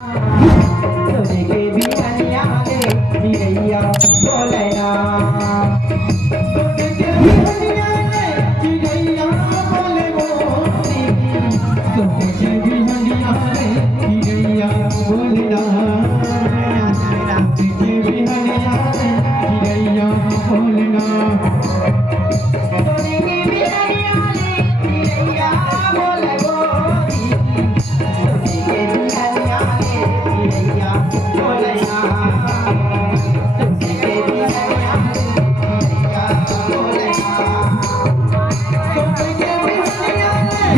सोने के बिहनिया ले चिड़ैया बोले ना सोने के बिहनिया ले चिड़ैया बोले मोती सोने के बिहनिया ले चिड़ैया बोले ना सोने के बिहनिया ले चिड़ैया बोले ना सोने के बिहनिया ले चिड़ैया बोले मोती सोने के बिहनिया ले चिड़ैया बोले ना सोने के बिहनिया ले चिड़ैया बोले ना सोने के बिहनिया ले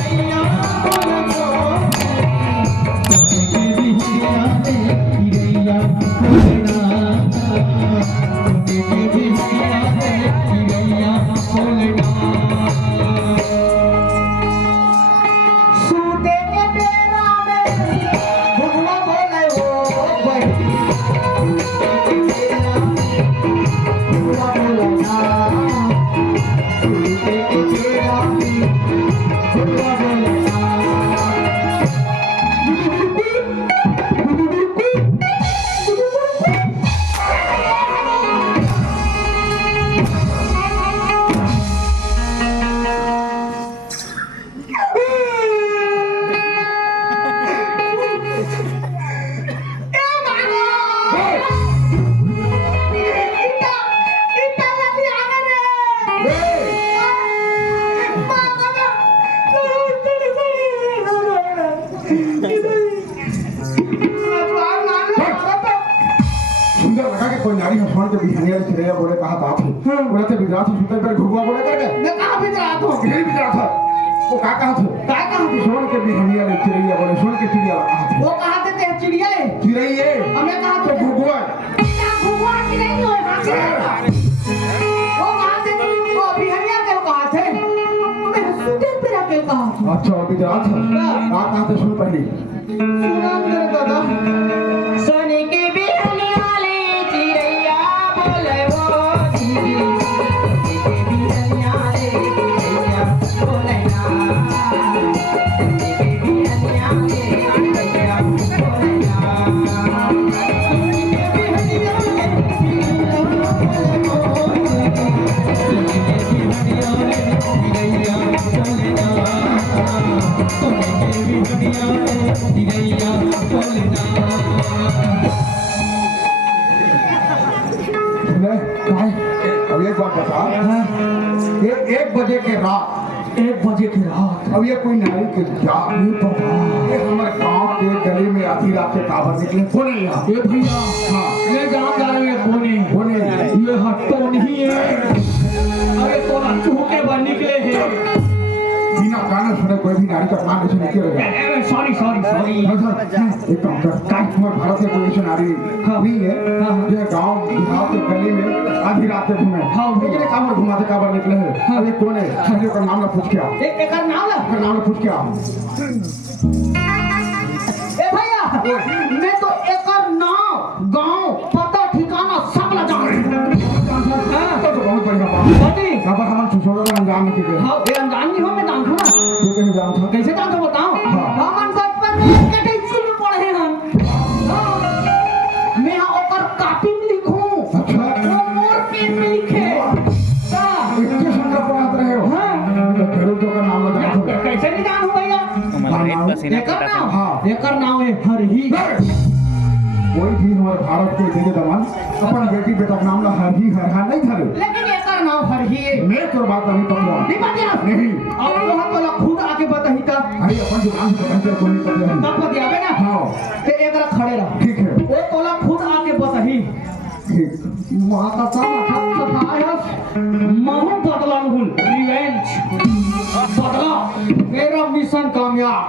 चिड़ैया बोले मोती सोने के बिहनिया ले चिड़ैया बोले ना सोने के बिहनिया ले चिड़ैया बोले ना सूते के बेरा में भुगवा बोले ओ बहनी सूते के बेरा में भुगवा बोले ना सूते के बेरा में भुगवा बोले ना सुंदर लगा कि कोई नारी हसवान के बिहनिया ले चिड़ैया बोले कहा बात है बोले थे बिजरात से सुतल पर घुगवा बोले करके मैं कहाँ भेज रहा था यही बिजरात था वो का कहा थे क्या कहा सोन के बिहनिया ले चिड़ैया बोले सोन के चिड़िया कहा थे वो कहा थे चिड़िया है चिड़ैया हमें कहा तो थे घुगवा भगवान की नहीं हो वो कहा थे वो बिहनिया के कहा थे मैं सूते पे रखे कहा था अच्छा बिजरात था का कहा थे सुन पहले सुना मेरे दादा सोने के बिहनिया ले चिड़ैया बोले वो दीदी सोने के बिहनिया ले चिड़ैया बोले ना सोने के बिहनिया ले चिड़ैया बोले ना सोने के बिहनिया ले चिड़ैया बोले वो दीदी सोने के बिहनिया ले चिड़ैया बोले ना सोने के बिहनिया ले चिड़ैया बोले ना सुने काय अब एक बात बता ये 1 बजे के रात 1 बजे की रात अब ये कोई नारी के जाग नहीं पता ये हमारे गांव के गली में आधी रात के काबर निकले कौन है यहाँ ये भैया हाँ मैं जान जा रही है कौन है ये हट्टो नहीं है अरे तो चूह के बन निकले हैं बिना गाना सुने कोई भी नारी का नाम ऐसे निकलेगा सॉरी सॉरी सॉरी एक काम कर हमारे भारत में कोई ऐसी नारी नहीं है जो गांव बिहार के गली में आधी रात में घूमे लेकिन काबर घुमाते काबर निकले हैं ये कौन है मुझे का नाम ना पूछ के आओ एक नाम ला का नाम ना पूछ के आओ ए भैया मैं तो एकर नाम गांव पता ठिकाना सब ला जान तो बहुत बढ़िया बात बटी काबर हमारे सुसोगा अंजाम में के हां ये अनजान नहीं हो मैं जानता हूं तू कहीं जान था कैसे जानता हूं बताओ हाँ। हम बचपन में कटे स्कूल में पढ़े हैं हम हाँ। मैं ओकर कॉपी में लिखूं अच्छा वो मोर पेन में लिखे हाँ। इतने सुंदर पढ़ाते रहे हो हाँ। तो फेरू तो का नाम लगा दो कैसे नहीं जानू भैया एकर नाम है हरही कोई भी हमारे भारत के दीदी दमन अपन बेटी बेटा का नाम ला हरही हरहा नहीं धरे लेकिन एकर नाम हरही है मैं तो बात अभी तक नहीं बतिया नहीं अब वो तो खुद आके बताही ता अरे अपन दुकान से पता चल कोई नहीं पता है तब बतियाबे ना हाँ ते एकरा खड़े रह ठीक है वो तोला खुद आके बताही ठीक माता सा माथा सफाया महू बदला गुल रिवेंज बदला मेरा मिशन कामयाब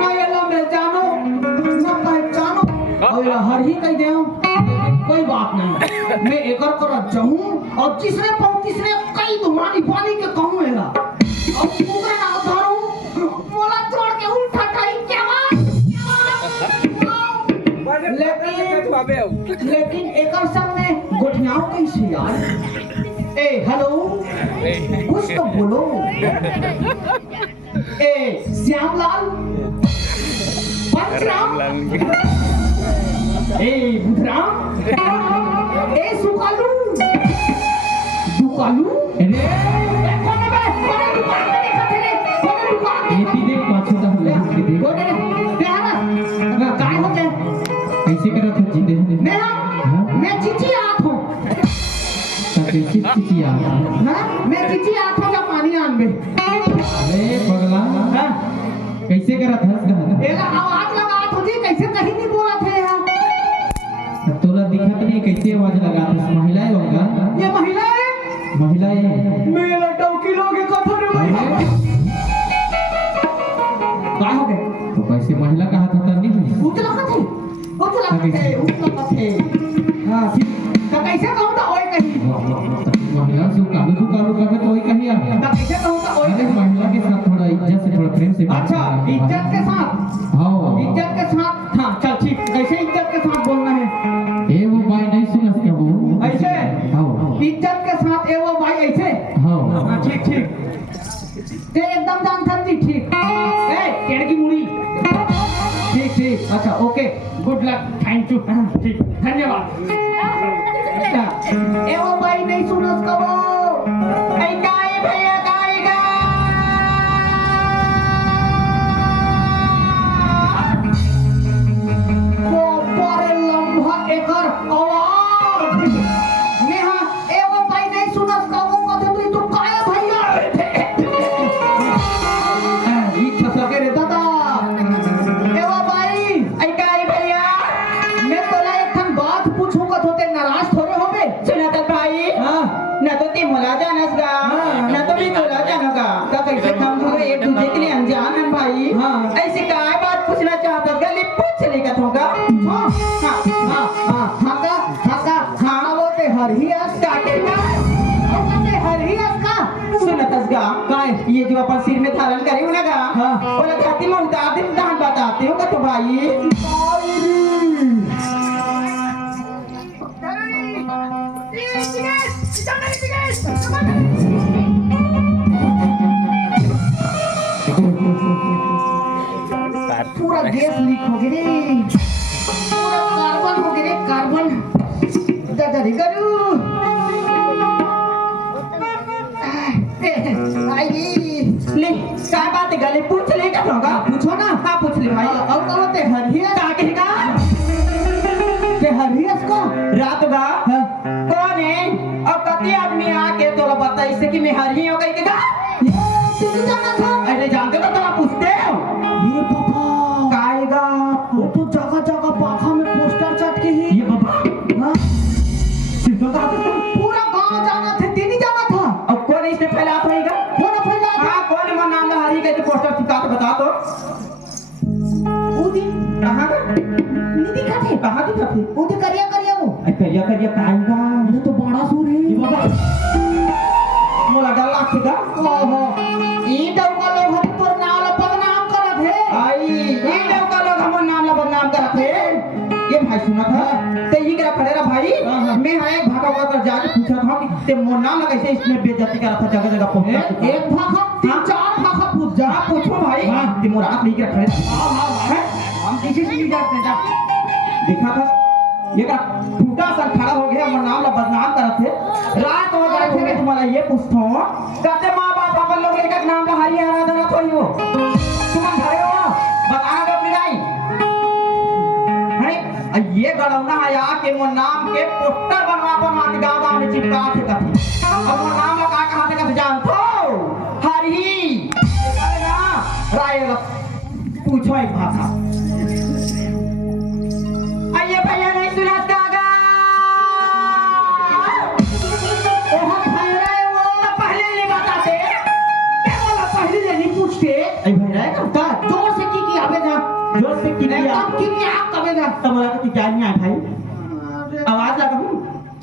ना ये लंबे जानो ना पहचानो और हर ही कह दे कोई बात नहीं मैं एकर कर जाऊं और तीसरे कई धुमानी पानी के कहूं हैगा और पूरा ना धरूं मोला छोड़ के उल्टा टाइम क्या बात लेकिन एकर संग में गोठियाओ कैसे यार ए हेलो कुछ तो बोलो ए श्यामलाल बुधराम ए बुधराम ए सुकालू दुकालू रे कोने दुकान में देखा थे रे कोने दुकान ये पीछे पाछू तक ले के देख कोने तेरा काय होते कैसे करत है जीते मैं चिची आत हूं ताकि चिची आ हां मैं चिची आत हूं जब पानी आनबे अरे पगला हां कैसे करत हंस रहा एला आवाज लगा तुझे कैसे कहीं नहीं बोला थे यार तोला दिखत नहीं कैसे आवाज लगा था महिला होगा ये महिला है महिला है मेरा टोकी लोगे कथो रे भाई काय हो गए तो कैसे महिला कहा था नहीं है उतला कथे हां ठीक तो कैसे कहूं तो ओए कहीं महिला से कालू करबे तो वही कहीं आ तो कैसे कहूं तो ओए अरे महिला के साथ थोड़ा इज्जत से थोड़ा प्रेम से बात अच्छा करना है। इज्जत के साथ हाँ इज्जत के साथ हां चल ठीक कैसे इज्जत के साथ बोलना है ए वो भाई नहीं सुनस के वो ऐसे हाँ इज्जत के साथ ए वो भाई ऐसे हाँ हां ठीक ते एकदम जानता थी ठीक ए टेड़ की मुड़ी ठीक अच्छा okay good luck thank you ठीक धन्यवाद ए वो भाई नहीं सुनस का वो ऐ गाय भैया गाय गा वो बड़े लंबा एकर आवाज नेहा ए वो भाई नहीं सुनस का वो कथे तू काय भैया ई छसके रे दादा ए वो भाई ऐ गाय भैया मैं तोला एक ठन बात पूछूं कथ होते नाराज थोड़े होबे सुना तर भाई हां ना तो ते मला जानस गा ना तो मी तुला जानो गा तो कैसे हम दोनों एक दूसरे के लिए अनजान हैं भाई हाँ। ऐसे काय बात पूछना चाहता गली पूछ लेगा होगा हां हां वो ते हरियस काटेगा और ते हरियस का सुना तस गा काय ये जो अपन सिर में धारण करे हो ना गा हाँ। बोला जाती में उतार दिन दान बताते हो तो भाई पूरा गैस लीक हो गया रे पूरा कार्बन हो गया रे कार्बन दादा रे करू आई ले काय बात है गली पूछ लेगा होगा पूछो ना हाँ पूछ ले भाई और कहो ते हरियस काटेगा ते हरियस का रात गा हाँ। कौन है और कति आदमी आके तोला बता इससे कि मैं हरी हो गई का तू जाना था अरे जानते हो तो आप पूछते हो ये पापा काएगा वो तो जगह जगह पाखा में पोस्टर चट के ही ये बाबा हाँ सिद्धो का पूरा गांव जाना थे तीन ही जाना था अब कौन इसने फैला होएगा कौन फैला हाँ कौन मन नाम हरी गई तो पोस्टर चिपका के बता तो उदी कहां का नहीं दिखा थे कहां दिखा थे उदी करिया करिया वो करिया करिया काएगा ये तो बड़ा सूर है ये बाबा मोला डर लागतेगा ओहो ई डौका लोग हम तोर नाम ला बदनाम करत है आई ये लोग का लोग हम नाम ला बदनाम करते हैं ये भाई सुना था तो ये करा खड़े रहा भाई मैं हाँ एक भागा होकर कर जाके पूछा था कि ते मोर नाम ला कैसे इसने बेइज्जती करा था जगह जगह पहुंचा एक भाखा तीन चार भाखा पूछ जा आप पूछो भाई ते मोर हाथ नहीं कर खड़े हैं हम किसी से नहीं जाते जा देखा था ये का टूटा सा खड़ा हो गया मोर नाम ला बदनाम करत थे रात हो जाए थे मैं तुम्हारा ये पूछता हूं कहते मां बाप अपन लोग लेकर नाम ला हरि आराधना तो हो तुम घरे हो बताना कब मिलाई है ये गड़ौना आया के मोर नाम के पोस्टर बनवा के गांव में चिपका थे कथी अब मोर नाम लगा कहां से कथी जानतो हरि अरे ना राय पूछो एक भाषा आइए भैया नहीं सुना कागा ओहो भैरा वो पहले नहीं बताते क्या बोला पहले से नहीं पूछते आई भैया का जोर से की आवे जा जोर से की नहीं एकदम की आप कबे जा तुम्हारा तो क्या नहीं आया भाई आवाज लगा हूं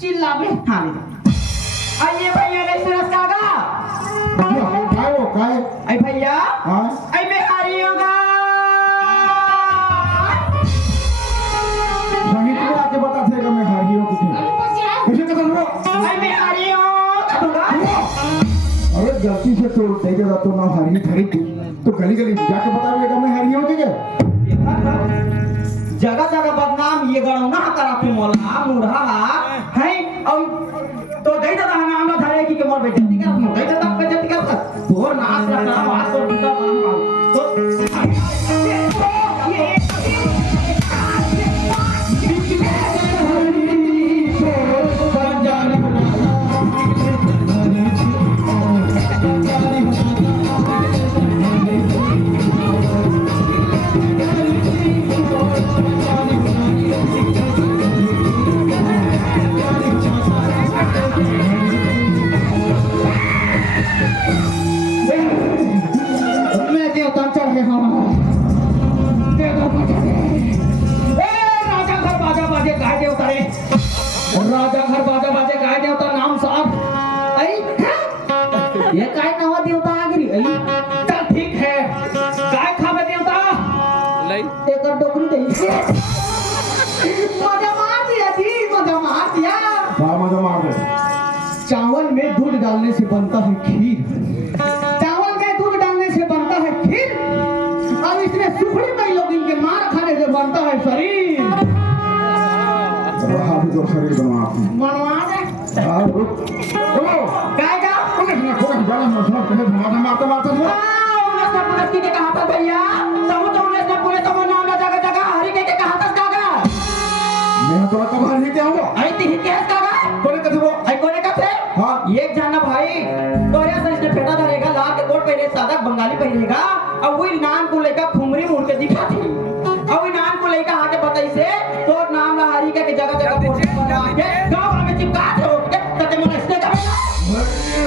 चिल्लावे हां आइए भैया नहीं सुना कागा काय वो काय आई भैया हाँ आई मैं हरी होगा संगीत में आके बताते कि मैं हारी हूँ किसी कैसे कदम लो आई मैं हरी हूं अरे गलती से तो देगा तो ना हारी खरीद तो गली गली जाके बताइएगा मैं हारी हूँ ठीक है देखा था मना करा तू मोला मुरहा है और तो दई दादा नाम ना धरे की के मोर बेइज्जती कर दई दादा बेइज्जती कर तोर नाच रखना बात तो दूसरा मैं देवता चढ़े हूँ राजा घर बाजा बाजे गाय देवता रे राजा घर बाजा बाजे गाय देवता नाम साहब आई ये काय नवा देवता आ गई आई चल ठीक है गाय खावे देवता लई एक डोकरी दे मजा मार दिया जी मजा मार दिया मजा मार दे चावल में दूध डालने से बनता है खीर चावल में दूध डालने से बनता है खीर अब इसमें सुखड़ी में लोग इनके मार खाने से बनता है शरीर हाथी को शरीर बनवा दे काय का मारते मारते उन्हें सब पुलिस की कहा था भैया तो उन्हें सब पुलिस तो नाम ना जगह जगह हरी के कहा था कागा मैं तो कब हरी के आऊंगा आई थी केस कागा कोने कथे वो आई कोने का थे हां एक जानना भाई तोरे से इसने फेटा धरेगा लाल के कोट पहने सादा बंगाली पहनेगा और वही नाम को लेकर खुमरी मुड़ के दिखा थी और वही नाम को लेकर आके बताई से तो नाम ला हरी के जगह जगह पोस्टर बना के गांव में चिपका दे तते मन इसने कहा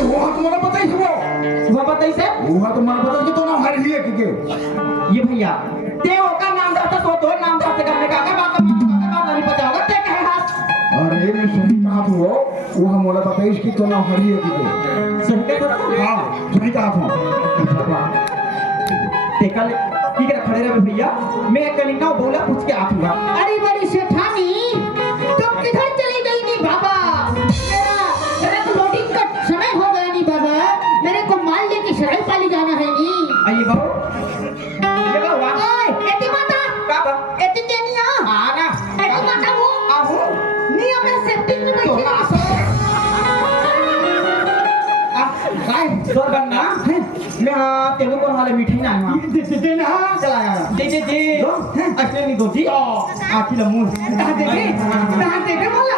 वो तुम्हारा पता ही वो बताई से वो तुम्हारा पता कि तो ना हरी है कि ये भैया ते ओका नाम दाता सो तो नाम दाता करने का बात नहीं पता होगा ते कहे हाथ अरे मैं सही कहा था वो हमारा पता ही कि तो ना हरी है कि सही कहे हां सही कहा था ते कल ठीक है खड़े रहे भैया मैं कल ना बोला पूछ के आऊंगा अरे बड़ी सेठानी तुम किधर चली गई नी बाबा मेरा तो लोडिंग का समय हो गया नी बाबा मेरे को माल लेके शराय पाली जाना है नी आइए बाबू ये बाबू ओए एती माता काबा एती देनिया आना एती माता वो आहू नी हमें सेफ्टी में तो बैठी काय जोर बनना मैं तेलुगु को वाले मिठाई ना हुआ दे ना चला यार दे असले नहीं दो जी आखिर मुंह कहां देखे बोला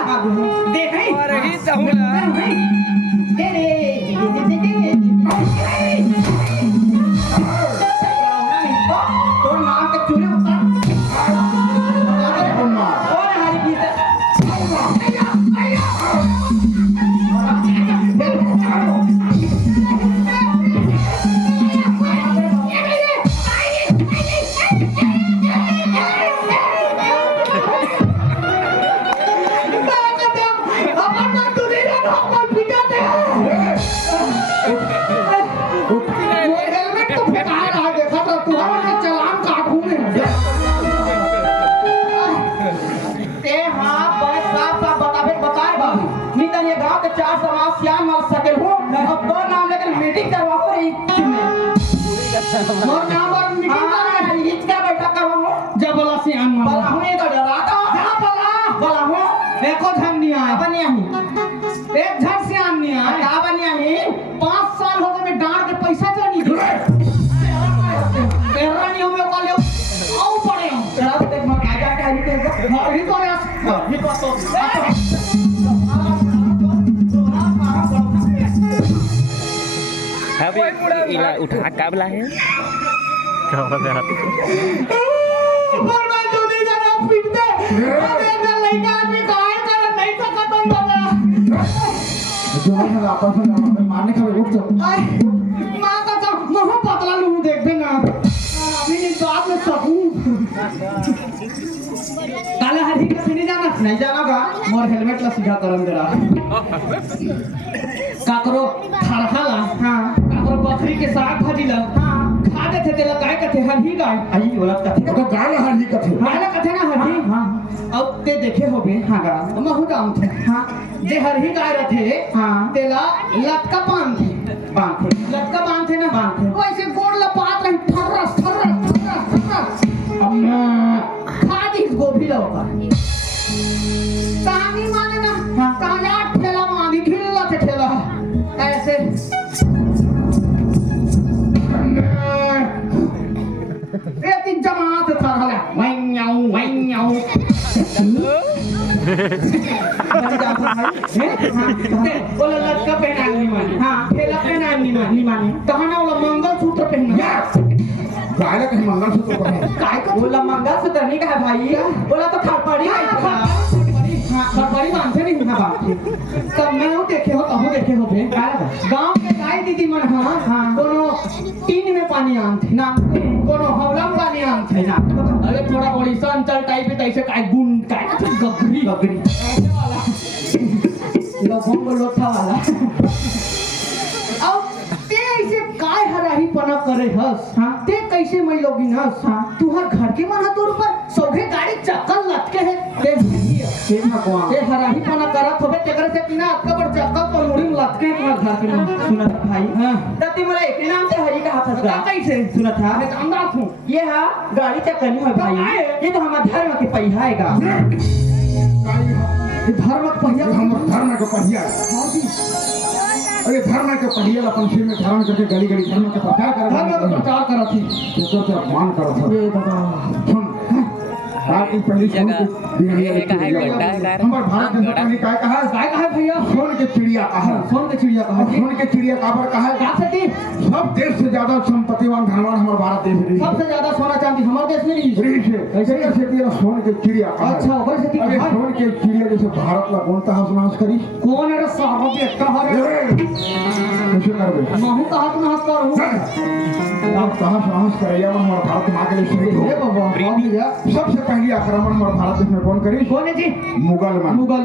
देख है रही चाहूंगा दे रे तो नाम के चूरे उतार और हरी गीत चार समाज श्याम मार सके हो अब दो नाम लेकर मीटिंग करवा हो रही और नाम और मीटिंग कर रहे हैं इसका बैठक करवा जब बोला से आन बला हूं ये तो डरा था जा बला हूं एको धन नहीं आया बनी आही एक धन से आन नहीं आया का बनी आही 5 साल हो गए मैं डांट के पैसा जानी तेरा नहीं हमें वाले आओ पड़े हो तेरा तो देख मैं आजा के हरी के हरी को ये तो अभी इला उठा काबला है क्या बात है और मैं तो नहीं जाना पीटते अब एक लड़का आदमी काहे कर नहीं सकता तुम बाबा जो है आपस में मारने का रुक तो मां का तो मुंह पतला लू देख देना मेरी बात में सकूं काला हरी का नहीं जाना नहीं जाना का मोर हेलमेट ला सीधा करम जरा काकरो खरहाला हां काकरो बकरी के साग भाजी ला हां खा देते तेला काय कथे हरी गाय आई बोला कथी तो गाल हरी कथे काला कथे ना हरी हां अब ते देखे होबे हां गा महू दाम थे हां जे हरी गाय रथे हां तेला लटका बांध थे बांधे लटका बांध थे ना बांध थे। वैसे गोड़ लपात रही ठर्रस ठर्रस ठर्रस ठर्रस खा दी गोभी लौका कहानी माने ना कहा यार ठेला में आंधी खिल्ला से ठेला ऐसे एक दिन जमात था हला वैन्याऊ बोला लटका पहना नहीं मानी हाँ ठेला पहना नहीं मानी कहा ना बोला मंगलसूत्र पहना गायला कहीं मंगलसूत्र पहने काय का बोला मंगलसूत्र नहीं कहा भाई बोला तो खड़पड़ी खड़पड़ी बांधते नहीं ना बात तब मैं वो देखे हो तब देखे हो बे गांव के गाय दीदी मन हाँ कोनो टीन में पानी आनते ना कोनो हवला में पानी आनते ना अरे थोड़ा ओडिशा अंचल टाइप है तैसे काय गुंड काय गगरी ऐसे वाला लोगों को लोथा वाला अब ते ऐसे काय हराही पना करे हस हाँ ते कैसे मैं लोगिन हस हाँ तुहार घर के मन तोर पर सौभे गाड़ी चक्कर लटके है ते हराही पना करत होबे तेकर से बिना अक्का पर चक्कर पर मुड़ी में लटके तुम्हार घर के मन सुना था भाई हाँ तती मला एक नाम से हरी का हाथ का कैसे सुना था मैं अंदाज हूं ये है गाड़ी चक्कर है भाई ये तो हमारा धर्म के पहिया है धर्म पहिया हम धर्म के पहिया अरे धर्म के पहिया अपन सिर में धारण करके गली गली धर्म के प्रचार कर थी तो अपमान करत था सुन रात की पहली सोन की हमारे भारत जनता पार्टी काय कहा भैया सोन के चिड़िया कहा सोन के चिड़िया कहा सोन के चिड़िया काबर कहा सब देश से ज्यादा संपत्तिवान धनवान हमारे भारत देश में सबसे ज्यादा सोना चांदी हमारे देश में नहीं ऐसे कैसे तेरा सोन के चिड़िया कहा अच्छा ओकर से अरे सोन के चिड़िया जैसे भारत का बोलता है नाश करी कौन है साहब ये कहा कैसे करबे महू कहा तुम हाथ करू आप कहां साहस करैया हमारे भारत मां के लिए शहीद हो हे बाबा भैया सबसे पहली आक्रमण हमारे भारत देश में कौन करी कौन है जी मुगल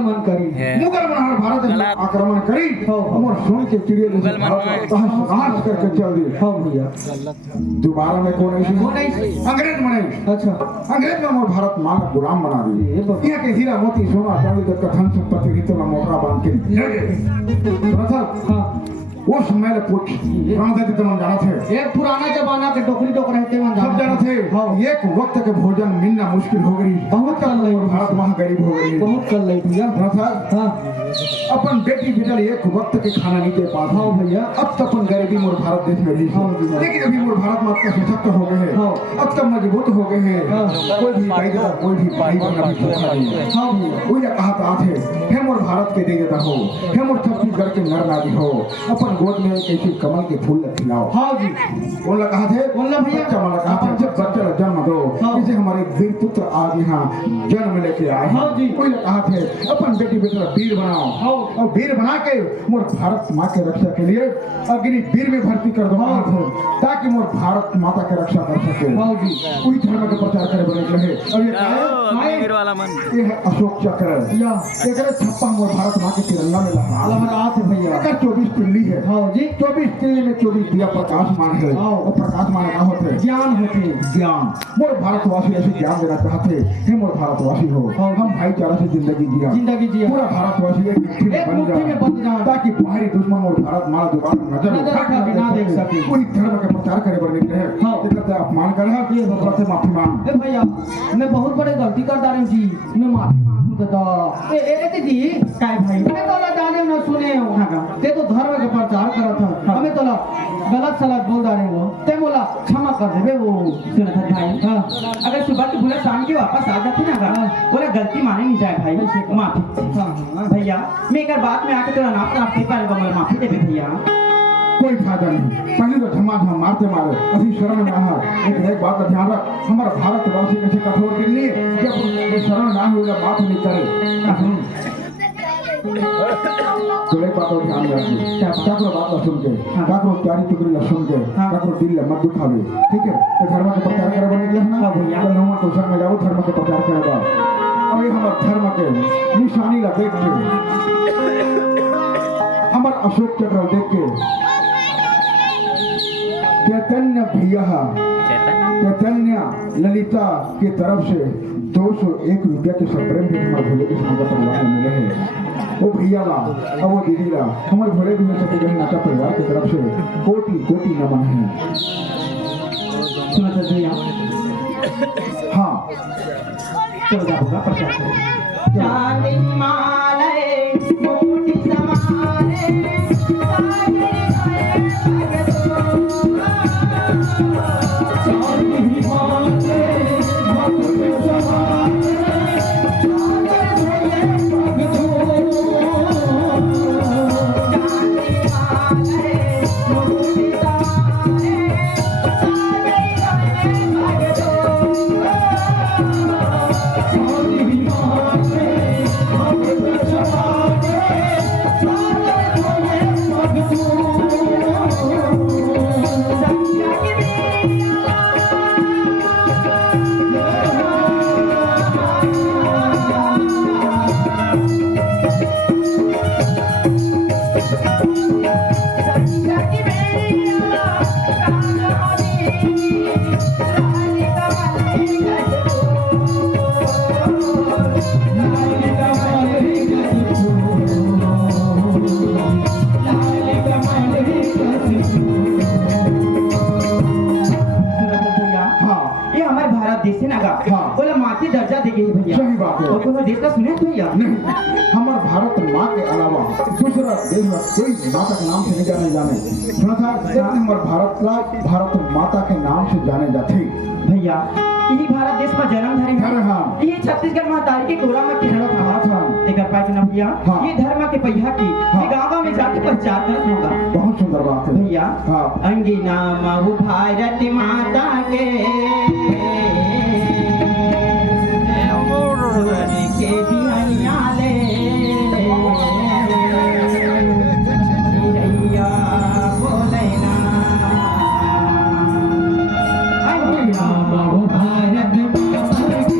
मन करी मुगल मन हमारे भारत देश में आक्रमण करी और सोन के चिड़िया जैसे साहस करके चल दी हां भैया दोबारा में कौन है अंग्रेज मने अच्छा अंग्रेज में हमारे भारत मां का गुलाम बना दी यहाँ के हीरा मोती सोना चांदी तक का धन संपत्ति रीतो में मोहरा बांध के हां वो समय ले पूछ पुराना देते तुम जाना थे एक पुराना जमाना के टोकरी टोक रहते हैं सब जाना थे एक वक्त के भोजन मिलना मुश्किल हो गई बहुत कल नहीं भारत वहाँ गरीब हो गई बहुत कल नहीं भैया हाँ अपन बेटी बेटल एक वक्त के खाना नहीं दे पाते हाँ भैया अब तक अपन गरीबी मोर भारत देश में रही लेकिन अभी मोर भारत में का सशक्त हो गए हैं अब तक मजबूत हो गए हैं कोई भी भाई देता कोई भी भाई बना भी धोखा नहीं हाँ वही कहा था थे हे मोर भारत के दे देता हो हे मोर छत्तीसगढ़ के नर नारी हो अपन गोद में एक ऐसी कमल के फूल खिलाओ हाँ जी बोला कहा थे बोला भैया चमला कहा था जब बच्चा जन्म दो जैसे हमारे वीर पुत्र आज यहाँ जन्म लेके आए हाँ जी कोई कहा थे अपन बेटी बेटा वीर बनाओ और वीर बना के मोर भारत माँ के रक्षा के लिए अग्नि वीर में भर्ती कर दो ताकि मोर भारत माता के रक्षा कर सके हाँ जी कोई धर्म का प्रचार करे बने रहे और ये है अशोक चक्र या एक छप्पा मोर भारत माँ के तिरंगा में लहरात है भैया 24 तिल्ली है हाँ जी 24 तिल्ली में 24 दिया प्रकाशमान है और प्रकाशमान क्या होते ज्ञान होते ज्ञान मोर भारतवासी ऐसे ज्ञान देना चाहते हे मोर भारतवासी हो हम भाईचारा से जिंदगी जिया पूरा भारतवासी एक मुट्ठी में बंद जाए ताकि बाहरी दुश्मन मोर भारत मारा दोबारा नजर ना देख सके कोई धर्म का प्रचार करे बने रहे कहते अपमान कर है ये से माफी मांग ए भैया मैं बहुत बड़ी गलती कर दारू जी मैं माफी मांगू तो ए जी काय भाई मैं तो जाने ना सुने हो ते तो धर्म का प्रचार करा था हमें तो गलत सलत बोल डाले वो ते बोला क्षमा कर देबे वो सुना था भाई अगर सुबह की भूले शाम की वापस आ जाती ना बोला गलती माने नहीं जाए भाई माफी भैया मैं एक बात में आके तेरा नाप आपके पास माफी दे भैया कोई फायदा नहीं पहले तो धमा मारते मारे अभी शरण में आहा एक बात का ध्यान रख हमारा भारतवासी कैसे कठोर के लिए जब शरण ना होगा बात नहीं करे तो एक बात और ध्यान रखिए काकरो बात सुन के काकरो चारी टुकड़ी सुन के काकरो दिल मत दुखावे ठीक है तो धर्म के प्रचार करे बने के ना भैया नौमा तो संग में जाओ धर्म के प्रचार करेगा और ये हमारे धर्म के निशानी ला देख के हमारे अशोक चक्र देख के चैतन्य भैया चैतन्य ललिता की तरफ से 201 रुपया के सप्रेम भी हमारे भोले के समाज परिवार में मिले हैं वो भैया ला और वो दीदी ला हमारे भोले भी सत्यग्रही नाचा परिवार की तरफ से कोटि कोटि नमन है सुना था भैया हाँ चलो जा होगा प्रचार करो। चांदी माले मोटी समारे सागरे गए भगतो चांदी माले मोटी समारे सागरे गए सही बात है। और कोई देश का सुने भैया? नहीं, हमारे भारत माँ के अलावा दूसरा देश में कोई माता के नाम से नहीं जाने सुना था हमारे भारत माता के नाम से जाने जाते भैया। यही भारत देश में जन्म धरे अरे हाँ। ये छत्तीसगढ़ महादारी के गोला में खेला था एक पाए ना भैया। हाँ। ये धर्म के पहिया की गाँव में जाके प्रचार करत होगा। बहुत सुंदर बात है भैया। हाँ। अंगिना महु भारत माता के बिहनिया ले भैया बोले ना अंगिना बाबू भारत माता की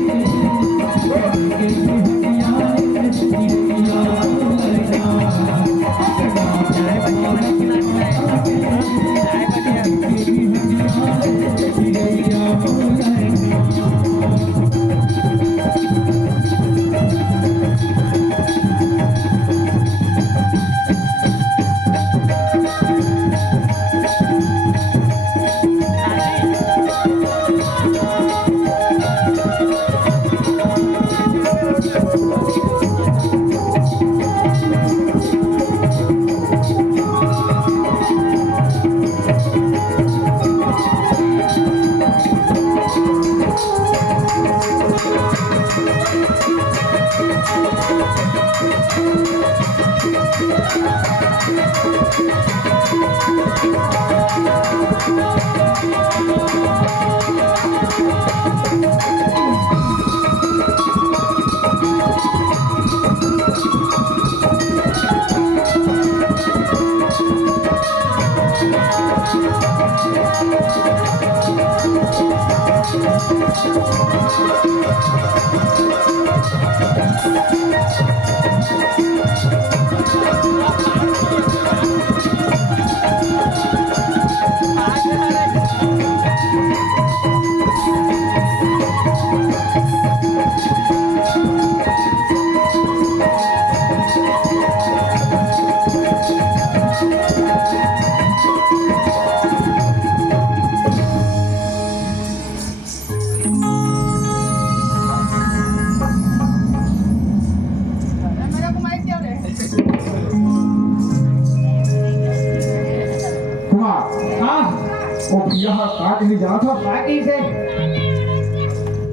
यहाँ काट नहीं जाना था बाकी से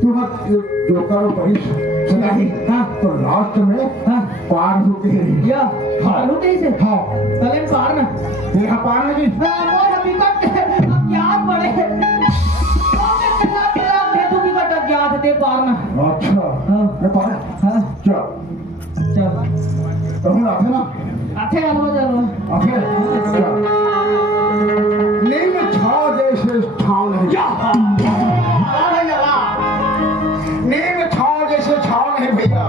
तू जो करो परिस सुनाही हाँ तो लास्ट में हाँ पार हो के या हाँ लूटे से हाँ तले पार ना यहाँ पार है जी मोर हकीकत अब याद पड़े तू भी कट याद दे पार ना अच्छा हाँ मैं पार हाँ चल चल तो हम आते ना आते चलो चलो आते चल नहीं में छा जैसे छाव नहीं नहीं में छा जैसे छाव नहीं भैया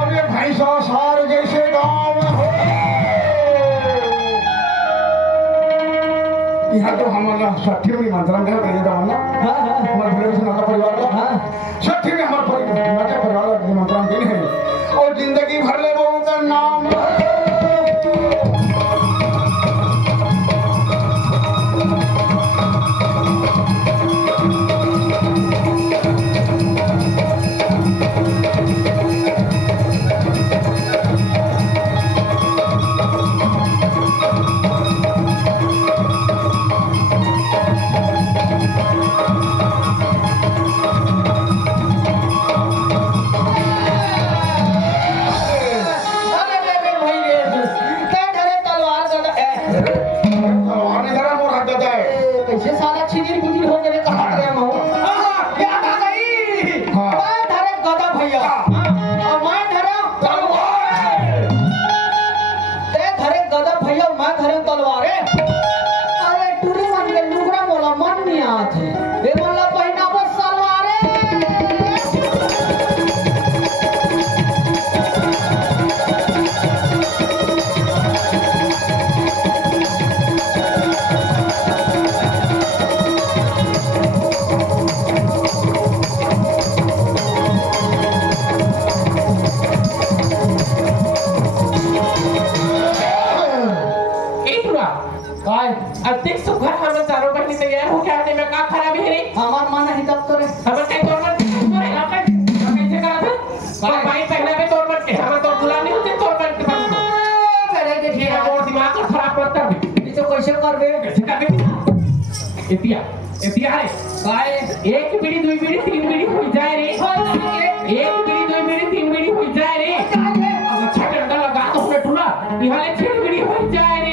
और ये भैंसा सार जैसे गाँव में हो यहाँ तो हमारा छठी में निमंत्रण है कहीं का हमारा परिवार का छठी में हमारे परिवार का निमंत्रण दिन है और जिंदगी भर ले वो का नाम मैं धरे गदा भैया और मैं धरे तलवार। ते धरे गदा भैया मैं धरे तलवार। अरे टूरी मन के लुगड़ा मोला मन नहीं आथे ए मोला पहिना बस सलवार। अधिक सुखा हम चारों बहनी तैयार हो क्या में का खराबी है रे हमार मन है तब करे हम कहीं तोड़ मत तोरे अपन कैसे करा था और भाई पहना पे तोड़ मत के हम तो बुला नहीं होते तोड़ मत के बंद करे के ये और दिमाग को खराब मत कर दे ये तो कैसे करबे कैसे कर दे एतिया रे काय एक बीड़ी दुई बीड़ी तीन बीड़ी हो जाए रे एक बीड़ी दुई बीड़ी तीन बीड़ी हो जाए रे अब अच्छा डंडा लगा तो उसने टूला यहां ले छह बीड़ी हो जाए रे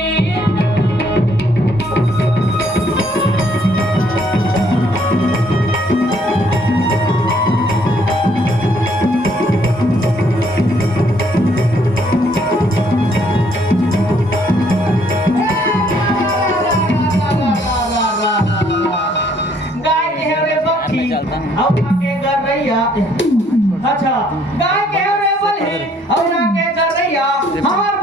अब आके कर रैया अच्छा गाय के रे बलही अब आके कर रैया हमार